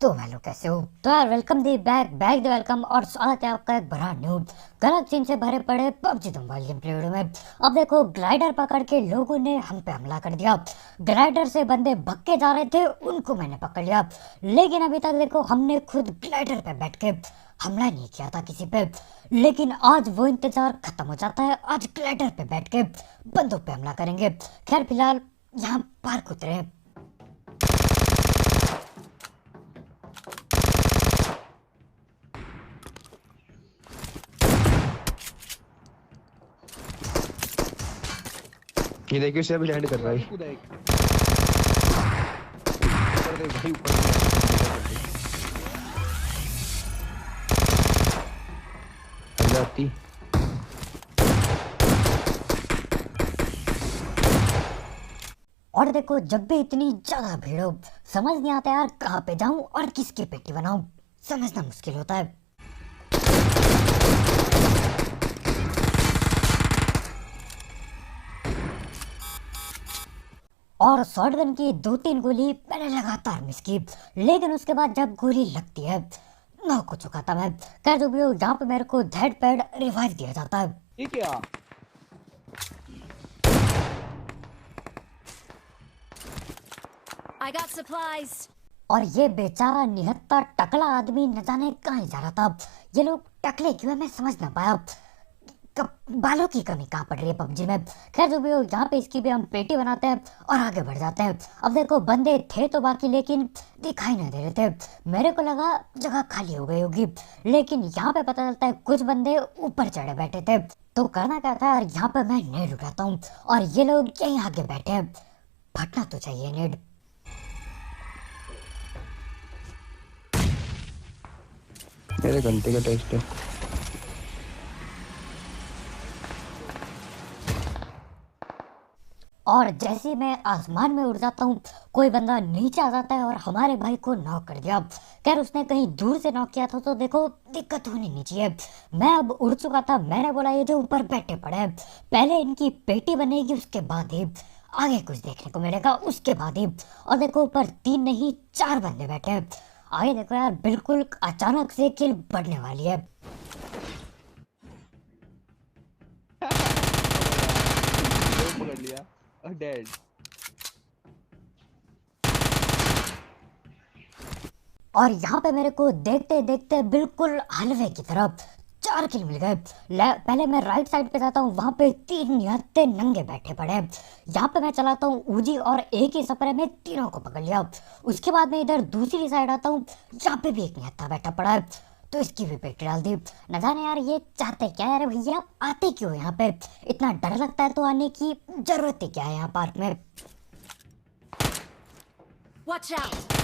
तो हेलो, कैसे हो? तो यार welcome the back back the welcome और स्वागत है आपका एक ब्रांड न्यू गलत सीन से भरे पड़े PUBG mobile game play video में। अब देखो, ग्लाइडर पकड़ के लोगों ने हम पे हमला कर दिया। ग्लाइडर से बंदे भग के जा रहे थे, उनको मैंने पकड़ लिया। लेकिन अभी तक देखो, हमने खुद ग्लाइडर पे बैठ के हमला नहीं किया था किसी पे। लेकिन आज वो इंतजार खत्म हो जाता है। आज ग्लाइडर पे बैठ के बंदों पे हमला करेंगे। खैर फिलहाल यहाँ पार्क उतरे। ये देखिए उसे अभी लैंड कर रहा है। कूदा एक ऊपर देख भाई, ऊपर जाती और देखो, जब भी इतनी ज्यादा भीड़ हो, समझ नहीं आता यार कहाँ पे जाऊं और किसकी पेटी बनाऊं। समझना मुश्किल होता है। और शॉटगन की 2-3 गोली मैंने लगातार मिस की। लेकिन उसके बाद जब गोली लगती है, नौ को चुका था मैं। खैर जो भी हो, यहाँ पे मेरे को जेट पैड रिवाइव दिया जाता है। ये क्या? I got supplies. और ये बेचारा निहत्था टकला आदमी न जाने कहाँ जा रहा था। ये लोग टकले क्यों है, मैं समझ ना पाया। बालों की कमी कहाँ पड़ रही है पबजी में। खैर जो भी हो, यहाँ पे इसकी भी हम पेटी बनाते हैं और आगे बढ़ जाते हैं। अब देखो, बंदे थे तो बाकी, लेकिन दिखाई नहीं दे रहे थे। मेरे को लगा जगह खाली हो गई होगी, लेकिन यहाँ पे पता चलता है कुछ बंदे ऊपर चढ़े बैठे थे। तो करना क्या था, यहाँ पे मैं नेड उठाता हूँ और ये लोग यहीं आगे बैठे हैं। फटना तो चाहिए नेड। मेरे घंटे का टेस्ट है। और जैसे ही मैं आसमान में उड़ जाता हूँ, कोई बंदा नीचे आ जाता है और हमारे भाई को नॉक कर दिया। खैर उसने कहीं दूर से नॉक किया था, तो देखो दिक्कत होनी नहीं चाहिए। मैं अब उड़ चुका था। मैंने बोला ये जो ऊपर बैठे पड़े हैं, पहले इनकी पेटी बनेगी, उसके बाद ही आगे कुछ देखने को मिलेगा, उसके बाद ही। और देखो, ऊपर 3 नहीं 4 बंदे बैठे हैं। आगे देखो यार, बिल्कुल अचानक से किल बढ़ने वाली है। पकड़ लिया और डेड। और यहाँ पे मेरे को देखते देखते बिल्कुल हलवे की तरफ 4 किल मिल गए। पहले मैं राइट साइड पे जाता हूँ, वहाँ पे 3 निहत्थे नंगे बैठे पड़े हैं। यहाँ पे मैं चलाता हूँ उजी और एक ही स्प्रे में तीनों को पकड़ लिया। उसके बाद मैं इधर दूसरी साइड आता हूँ, यहाँ पे भी एक निहत्था बैठा पड़ा है, तो इसकी भी पेटी डाल दी। न जाने यार ये चाहते क्या है। अरे भैया, आते क्यों यहाँ पे? इतना डर लगता है तो आने की जरूरत ही क्या है यहाँ पार्क में। Watch out.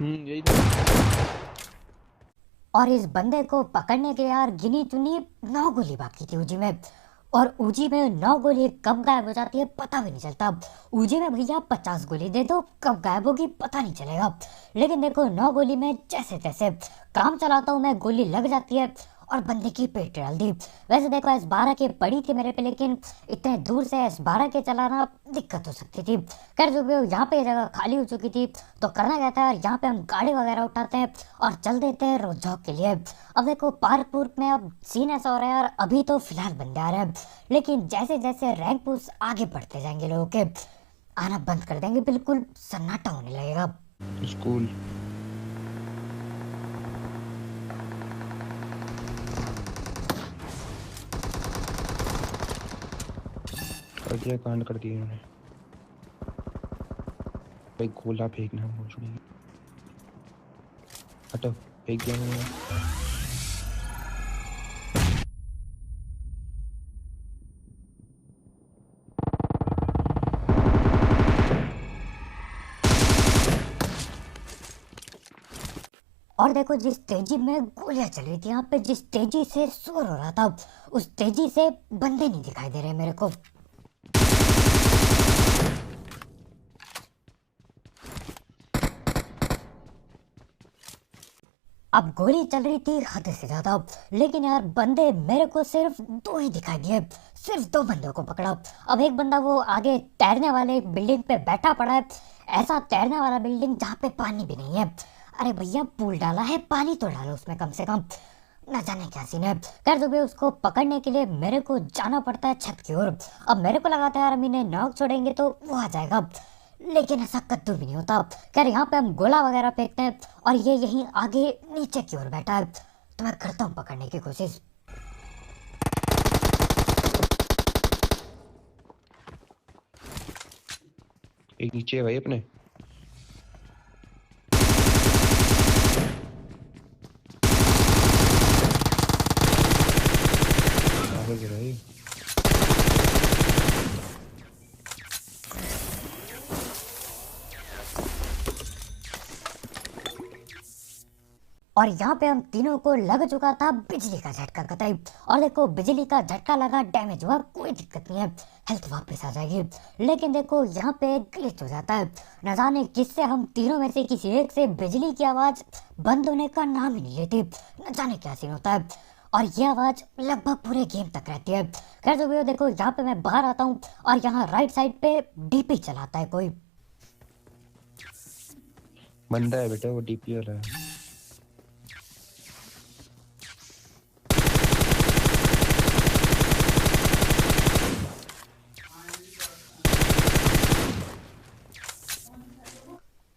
यही तो। और इस बंदे को पकड़ने के यार गिनी चुनी 9 गोली बाकी थी उजी में। और उजी में 9 गोली कब गायब हो जाती है पता भी नहीं चलता। उजी में भैया 50 गोली दे दो, कब गायब होगी पता नहीं चलेगा। लेकिन देखो, 9 गोली में जैसे तैसे काम चलाता हूँ मैं, गोली लग जाती है और बंदे की पेट डाल दी। वैसे देखो, S12 की पड़ी थी मेरे पे, लेकिन इतने दूर से S12 के चलाना दिक्कत हो सकती थी। खैर जो भी हो, यहाँ पे जगह खाली हो चुकी थी, तो करना क्या था, यहाँ पे हम गाड़ी वगैरह उठाते हैं और चल देते हैं रोजॉक के लिए। अब देखो, पार्क पूर्क में अब सीन ऐसा हो रहा है यार, अभी तो फिलहाल बंदे आ रहे हैं, लेकिन जैसे जैसे रैंक पुश आगे बढ़ते जाएंगे, लोगों के आना बंद कर देंगे, बिल्कुल सन्नाटा होने लगेगा। स्कूल कर दिया, कांड कर दिया इन्होंने। भाई गोला फेंकना भूल गई। हटो, फेंक दिया मैंने। और देखो, जिस तेजी में गोलियां चल रही थी यहाँ पे, जिस तेजी से शोर हो रहा था, उस तेजी से बंदे नहीं दिखाई दे रहे मेरे को। अब गोली चल रही थी हद से ज्यादा, लेकिन यार बंदे मेरे को सिर्फ 2 ही दिखाई दिए। सिर्फ 2 बंदों को पकड़ा। अब एक बंदा वो आगे तैरने वाले बिल्डिंग पे बैठा पड़ा है, ऐसा तैरने वाला बिल्डिंग जहाँ पे पानी भी नहीं है। अरे भैया पूल डाला है, पानी तो डालो उसमें कम से कम, न जाने क्या सीन है। खैर जो भी उसको पकड़ने के लिए मेरे को जाना पड़ता है छत की ओर। अब मेरे को लगाता है यार अभी नॉक छोड़ेंगे तो वो आ जाएगा, लेकिन ऐसा कद्दू भी नहीं होता। खैर यहाँ पे हम गोला वगैरह फेंकते हैं और ये यहीं आगे नीचे की ओर बैठा है, तो मैं करता हूँ पकड़ने की कोशिश। एक नीचे है भाई अपने। आगे गिरा ये। और यहाँ पे हम तीनों को लग चुका था बिजली का झटका कतई। और देखो बिजली का झटका लगा, डैमेज हुआ, कोई दिक्कत नहीं है, हेल्थ वापस आ जाएगी। लेकिन देखो यहाँ पे ग्लिच हो जाता है, न जाने किससे हम तीनों में से किसी एक से बिजली की आवाज बंद होने का नाम ही नहीं लेती, न जाने क्या सीन होता है। और ये आवाज लगभग पूरे गेम तक रहती है। खैर जो भी हो, देखो यहाँ पे मैं बाहर आता हूँ और यहाँ राइट साइड पे डीपी चलाता है कोई। बंदा है बेटा, वो डीपी वाला है।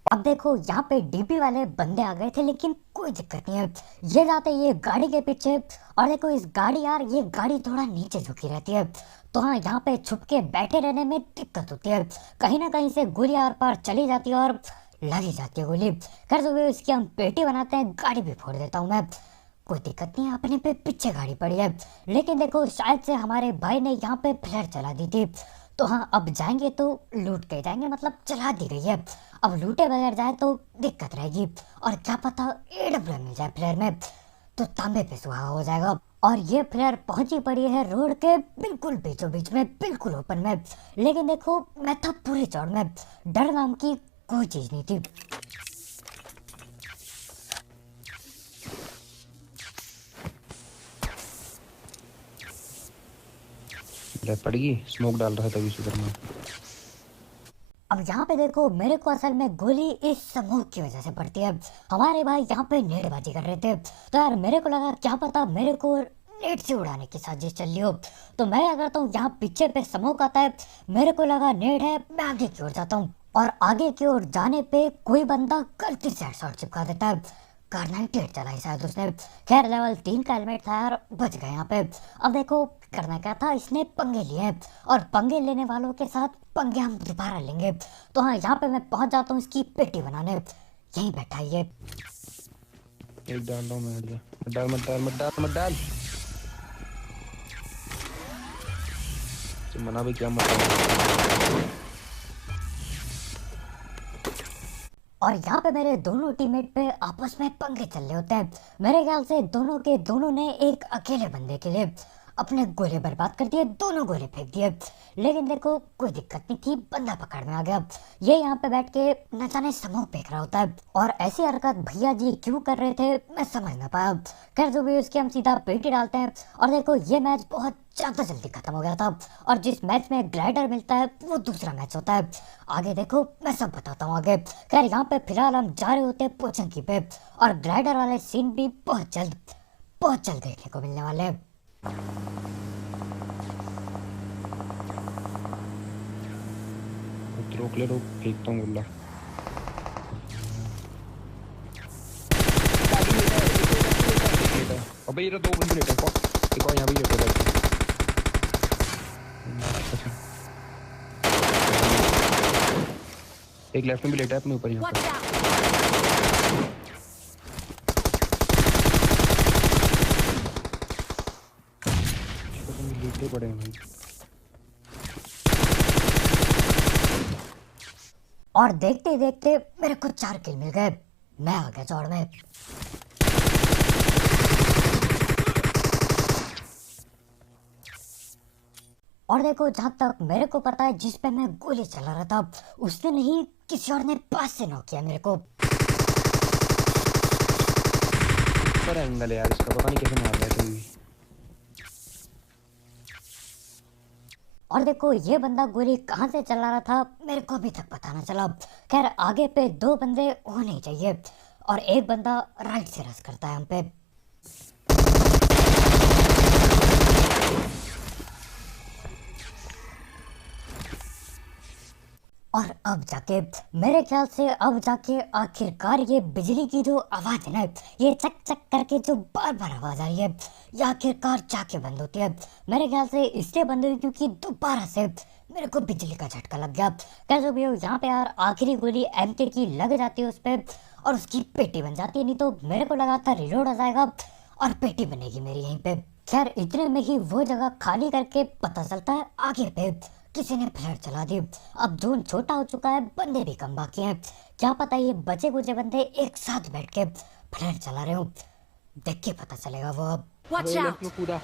अब देखो यहाँ पे डीपी वाले बंदे आ गए थे, लेकिन कोई दिक्कत नहीं है, ये जाते ये गाड़ी के पीछे। और देखो इस गाड़ी यार, ये गाड़ी थोड़ा नीचे झुकी रहती है, तो हाँ यहाँ पे छुप के बैठे रहने में दिक्कत होती है, कहीं ना कहीं से गोली आर पार चली जाती है और लगी जाती है गोली। खैर जो भी इसकी हम पेटी बनाते हैं, गाड़ी भी फोड़ देता हूँ मैं, कोई दिक्कत नहीं है, अपने पे पीछे गाड़ी पड़ी है। लेकिन देखो शायद से हमारे भाई ने यहाँ पे फ्लेयर चला दी थी, तो हाँ अब जाएंगे तो लूट के जाएंगे, मतलब चला दी गई है। अब लूटे बगैर जाए तो दिक्कत रहेगी, और क्या पता AWM मिल जाए फ्लेयर में, तो तांबे पे सुहागा हो जाएगा। और ये फ्लेयर पहुंची पड़ी है रोड के बिल्कुल बीचों बीच में, बिल्कुल ओपन में। लेकिन देखो मैं था पूरी चौड़ में, डर नाम की कोई चीज नहीं थी। ले पड़गी, स्मोक डाल रहा था अभी सुपर में। अब यहाँ पे देखो मेरे को असल में गोली इस समूह की वजह से पड़ती है। हमारे भाई यहाँ पे नेटबाजी कर रहे थे, तो यार मेरे को लगा क्या पता मेरे को नेट से उड़ाने की साजिश चल रही हो, तो मैं क्या करता हूँ, यहाँ पीछे पे समूह आता है, मेरे को लगा नेट है, मैं आगे की ओर जाता हूँ, और आगे की ओर जाने पे कोई बंदा गलती से हेडशॉट चिपका देता है। कार 98 चलाई शायद उसने। खैर लेवल 3 का हेलमेट था यार, बच गए यहाँ पे। अब देखो करना क्या था, इसने पंगे लिए हैं, और पंगे लेने वालों के साथ पंगे हम दोबारा लेंगे। तो हाँ यहाँ पे मैं पहुंच जाता हूँ इसकी पेटी बनाने, यहीं बैठा है ये। एक डाल रहा हूँ मैं, हट जा। मत डाल मत डाल मत डाल मत डाल। तो मना भी क्या मत डाल। और यहाँ पे मेरे दोनों टीममेट पे आपस में पंगे चल रहे होते हैं। मेरे ख्याल से दोनों के दोनों ने एक अकेले बंदे के लिए अपने गोले बर्बाद कर दिए, दोनों गोले फेंक दिए। लेकिन देखो कोई दिक्कत नहीं थी, बंदा पकड़ में आ गया। ये यहाँ पे बैठ के न जाने समूह फेंक रहा होता है, और ऐसी हरकत भैया जी क्यों कर रहे थे मैं समझ ना पाया। खैर जो भी उसकी हम सीधा पेटी डालते हैं, और देखो ये मैच बहुत ज़्यादा जल्दी खत्म हो गया था, और जिस मैच में ग्लाइडर मिलता है वो दूसरा मैच होता है। आगे देखो मैं सब बताता हूँ आगे। खैर यहाँ पे फिलहाल हम जा रहे होते हैं पोचंकी पे, और ग्लाइडर वाले सीन भी बहुत जल्द देखने को मिलने वाले हैं। रोक ले, रोक, फेंकता हूँ गुल्ला। अबे ये तो 2 बंदे लेटे हैं, एक और यहाँ भी लेटे हैं। एक लेफ्ट में भी लेटा है अपने ऊपर यहाँ Watch पर। out! लेटे पड़े हैं भाई। और देखते ही देखते मेरे को 4 किल मिल गए, मैं आ गया चौड़ में। और देखो जहां तक मेरे को पता है, जिस पे मैं गोली चला रहा था उसने नहीं, किसी और ने पास से नॉक किया मेरे को। पर एंगल है यार इसका, पता नहीं कैसे मार रहा है कोई भी। और देखो ये बंदा गोली कहाँ से चला रहा था मेरे को अभी तक पता ना चला। खैर आगे पे दो बंदे होने चाहिए और एक बंदा राइट से रश करता है हम पे। और अब जाके मेरे ख्याल से अब जाके आखिरकार ये बिजली की जो आवाज है ना, ये चक चक करके जो बार बार आवाज आ रही है, ये आखिरकार जाके बंद होती है। मेरे ख्याल से इसलिए बंद हुई क्योंकि दोबारा से मेरे को बिजली का झटका लग गया। कैसे भी हो यहाँ पे यार आखिरी गोली एमके की लग जाती है उस पे और उसकी पेटी बन जाती है, नहीं तो मेरे को लगा था रिलोड आ जाएगा और पेटी बनेगी मेरी यहीं पे। खैर इतने में ही वो जगह खाली करके पता चलता है आगे पे किसी ने फ्लैट चला दी। अब जोन छोटा हो चुका है, बंदे भी कम बाकी हैं। क्या पता ये बचे कुचे बंदे एक साथ बैठ के फ्लैट चला रहे हो, देख के पता चलेगा वो। अब Watch अबे out! लेफ्ट में कूदा।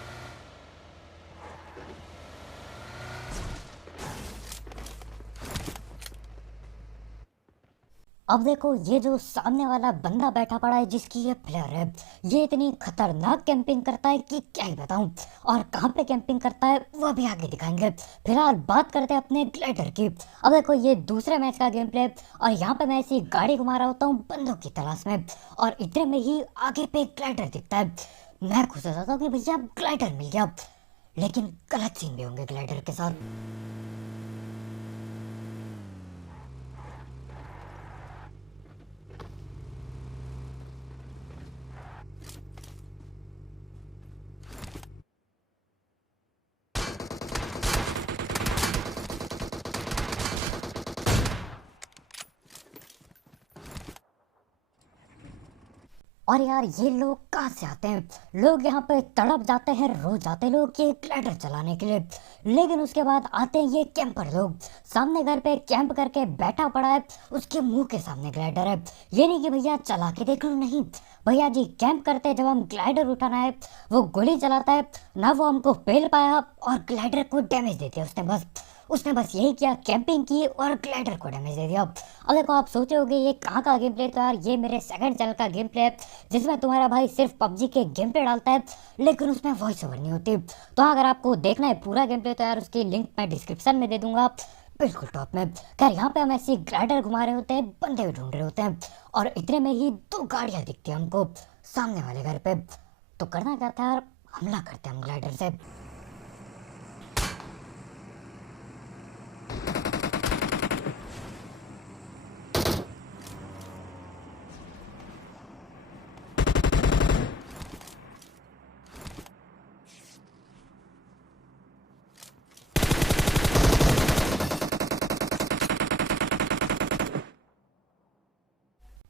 अब देखो ये जो सामने वाला बंदा बैठा पड़ा है जिसकी ये फ्लेयर है, ये इतनी खतरनाक कैंपिंग करता है कि क्या ही बताऊं। और कहाँ पे कैंपिंग करता है वो भी आगे दिखाएंगे। फिलहाल बात करते हैं अपने ग्लाइडर की। अब देखो ये दूसरे मैच का गेम प्ले और यहाँ पे मैं ऐसी गाड़ी घुमा रहा होता हूँ बंदों की तलाश में और इतने में ही आगे पे ग्लाइडर दिखता है। मैं खुश हो जाता हूँ कि भैया ग्लाइडर मिल गया, लेकिन गलत सीन भी होंगे ग्लाइडर के साथ। और यार ये लोग कहाँ से आते हैं, लोग यहाँ पे तड़प जाते हैं, रो जाते लोग ये ग्लाइडर चलाने के लिए, लेकिन उसके बाद आते हैं ये कैंपर लोग। सामने घर पे कैंप करके बैठा पड़ा है, उसके मुंह के सामने ग्लाइडर है। ये नहीं कि भैया चला के देख लो, नहीं भैया जी कैंप करते जब हम ग्लाइडर उठाना है वो गोली चलाता है ना, वो हमको पेल पाया और ग्लाइडर को डैमेज दे दिया उसने बस यही किया, कैंपिंग की और ग्लाइडर को डैमेज दे दिया। अब देखो आप सोचे होगे ये कहाँ का गेम प्ले, तो यार ये मेरे सेकंड चैनल का गेम प्ले है जिसमें तुम्हारा भाई सिर्फ पबजी के गेम प्ले डालता है, लेकिन उसमें वॉइस ओवर नहीं होती। तो अगर आपको देखना है पूरा गेम प्ले तो यार उसकी लिंक मैं डिस्क्रिप्शन में दे दूंगा बिल्कुल टॉप में। खैर यहाँ पे हम ऐसी ग्लाइडर घुमा रहे होते हैं, बंदे भी ढूंढ रहे होते हैं और इतने में ही दो गाड़ियाँ दिखती हैं हमको सामने वाले घर पे। तो करना क्या था यार, हमला करते हैं हम ग्लाइडर से।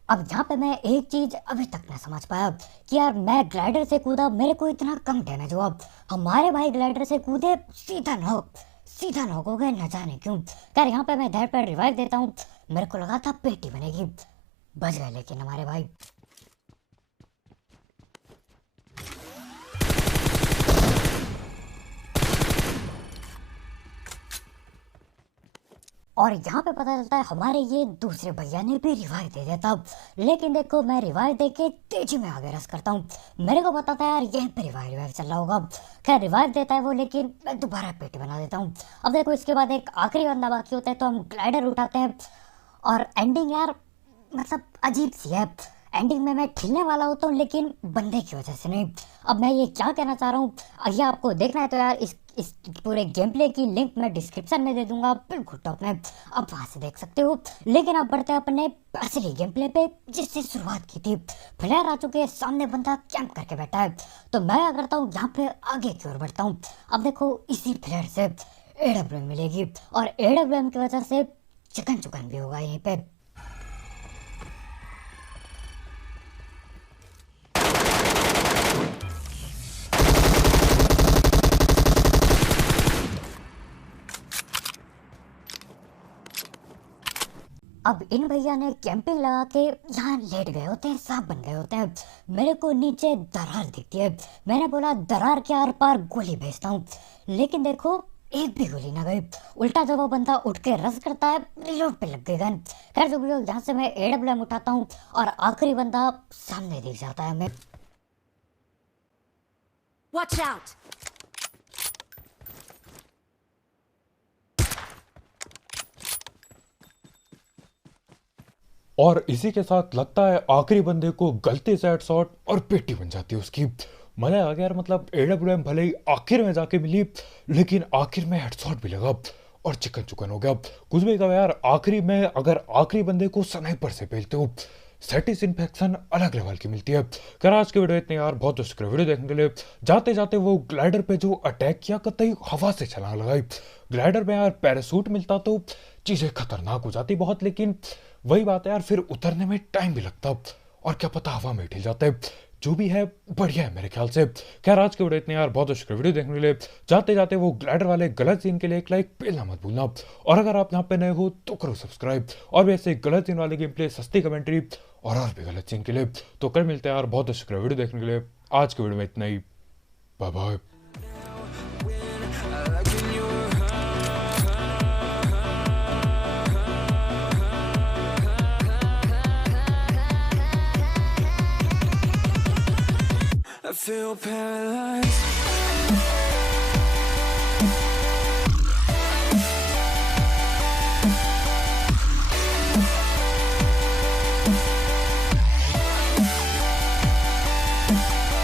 अब यहाँ पे मैं एक चीज अभी तक ना समझ पाया कि यार मैं ग्लाइडर से कूदा, मेरे को इतना कम डैमेज हुआ, हमारे भाई ग्लाइडर से कूदे सीधा नॉक हो गए, न जाने क्यों। यार यहाँ पे मैं धैर्य पर रिवाइव देता हूँ, मेरे को लगा था पेटी बनेगी, बच गए लेकिन हमारे भाई। और यहाँ पे पता चलता है हमारे ये दूसरे भैया ने भी रिवाइव दे दिया था, लेकिन देखो मैं रिवाइव दे के तेजी में आगे रस करता हूँ, मेरे को पता था यार यहीं पे रिवाइव चल रहा होगा। खैर रिवाइव देता है वो, लेकिन मैं दोबारा पेटी बना देता हूँ। अब देखो इसके बाद एक आखिरी बंदा बाकी होता है, तो हम ग्लाइडर उठाते हैं और एंडिंग यार मतलब अजीब सी है। एंडिंग में मैं ठिलने वाला होता हूँ लेकिन बंदे की वजह से नहीं। अब मैं ये क्या कहना चाह रहा हूँ, ये आपको देखना है तो यार इस पूरे गेम प्ले की लिंक मैं डिस्क्रिप्शन में दे दूंगा बिल्कुल टॉप में, आप वहाँ से देख सकते हो। लेकिन अब बढ़ते हैं अपने असली गेम प्ले पे जिससे शुरुआत की थी। फ्लेयर आ चुके हैं, सामने बंदा कैंप करके बैठा है, तो मैं क्या करता हूँ यहाँ पे आगे की ओर बढ़ता हूँ। अब देखो इसी फ्लेयर से AWM मिलेगी और AWM की वजह से चिकन चुकन भी होगा यहीं पे। अब इन भैया ने कैंपिंग लगा के यहाँ लेट गए होते हैं, सांप बन गए होते हैं। मेरे को नीचे दरार दिखती है, मैंने बोला दरार के आर पार गोली भेजता हूँ, लेकिन देखो एक भी गोली ना गई। उल्टा जब वो बंदा उठ के रस करता है, रिलोड पे लग गई गन। खैर जो भी हो, यहाँ से मैं AWM उठाता हूँ और आखिरी बंदा सामने दिख जाता है हमें। Watch out! और इसी के साथ लगता है आखिरी बंदे को गलती से हेडशॉट और पेटी बन जाती है उसकी। मजा आ गया यार, मतलब एडब्ल्यूएम भले ही आखिर में जाके मिली लेकिन आखिर में हेडशॉट भी लगा और चिकन चुकन हो गया। कुछ भी कहो यार, आखिरी में अगर आखिरी बंदे को स्नाइपर से पेलते हो सेटिस्फैक्शन अलग लेवल की मिलती है। खैर आज की वीडियो इतनी यार, बहुत शुक्रिया वीडियो देखने के लिए। जाते जाते वो ग्लाइडर पे जो अटैक किया कतई हवा से छलांग लगाई। ग्लाइडर में यार पैरासूट मिलता तो चीजें खतरनाक हो जाती बहुत, लेकिन वही बात है यार, फिर उतरने में टाइम भी लगता और क्या पता हवा में हिल जाता है। जो भी है बढ़िया है मेरे ख्याल से। खैर आज की वीडियो इतनी यार, बहुत शुक्रिया वीडियो देखने के लिए। जाते जाते वो ग्लाइडर वाले गलत सीन के लिए एक लाइक पेलना मत भूलना, और अगर आप यहाँ पे नए हो तो करो सब्सक्राइब। और वैसे गलत सीन वाले गेम प्ले, सस्ती कमेंट्री और भी गलत सीन के लिए तो कल मिलते हैं यार। बहुत शुक्रिया वीडियो देखने के लिए। आज की वीडियो में इतना ही, bye bye. I feel paralyzed.